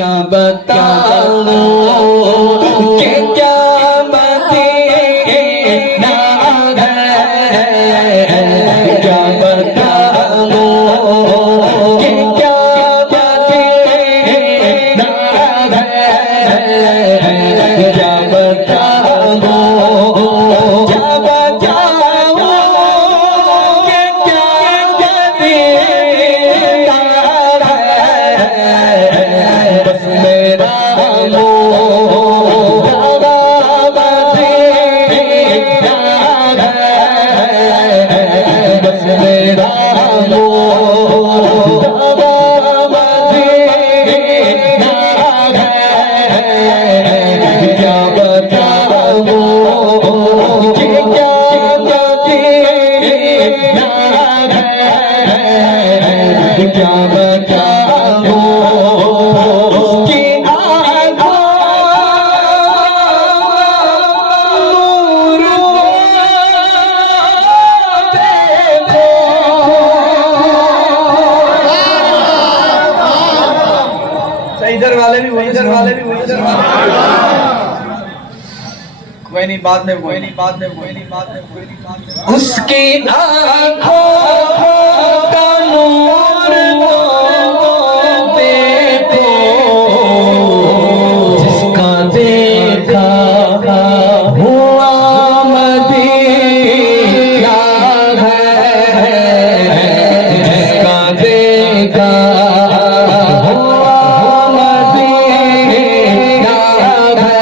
क्या बताऊं कि क्या मदीना है, क्या बताऊं कि क्या मदीना है, क्या बताऊं क्या बताऊं कि क्या मदीना है, बस मेरा बस मेरा क्या बताऊं कि क्या मदीना है, क्या बताऊं उसकी आँखों इधर वाले भी बोले, इधर वाले भी बोले, इधर वाले कोई नहीं, बाद में कोई नहीं, बाद में कोई नहीं, बाद में कोई नहीं, बाद में उसकी आँखों का नूर देखो, जिसका देखा हुआ मदीना है, जिसका देखा हुआ मदीना है,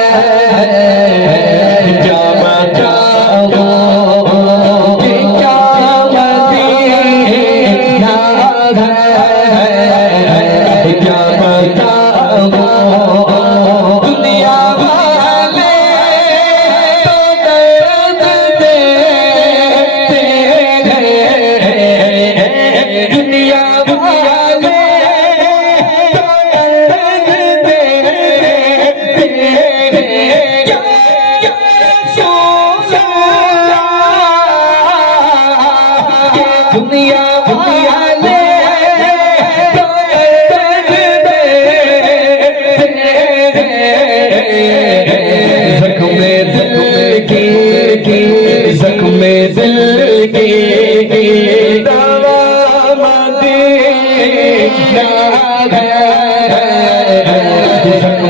क्या बताऊं कि क्या मदीना है, क्या बताऊं दुनिया वाले तो दर्द देते हैं, दुनिया वाले तो दर्द देते हैं, क्या अफ़सोस कि दुनिया वाले तो दर्द देते हैं, ज़ख्म-ए दिल की ज़ख्म-ए दिल की दवा मदीना है, ज़ख्म